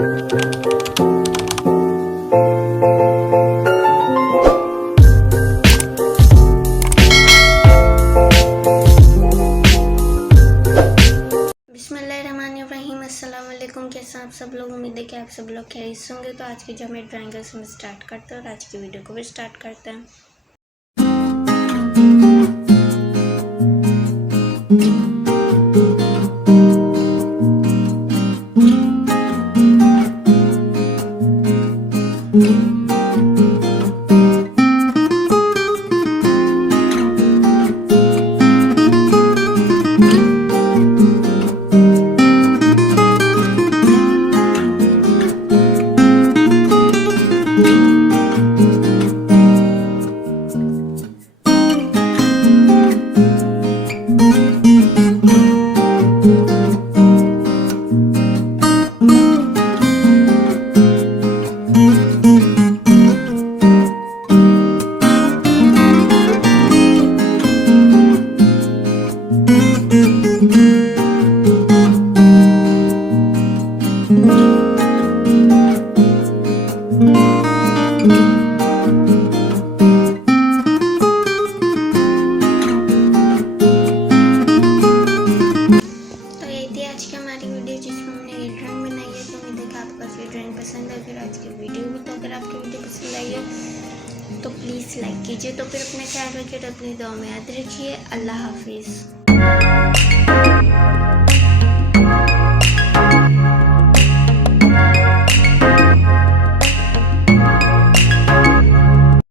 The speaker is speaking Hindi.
बिस्मिल्लाहिर्रहमानिर्रहीम। अस्सलाम वालेकुम। कैसे आप सब लोग? उम्मीद है कि आप सब लोग खैरियत से होंगे। तो आज की जो हमें ड्राइंग है उसमें स्टार्ट करते हैं और आज की वीडियो को भी स्टार्ट करते हैं। ड्राइंग पसंद है फिर आज की वीडियो भी। तो अगर आपकी वीडियो पसंद आई है तो प्लीज़ लाइक कीजिए। तो फिर अपना ख्याल रखिए, तो अपनी दुआ में याद रखिए। अल्लाह हाफिज़।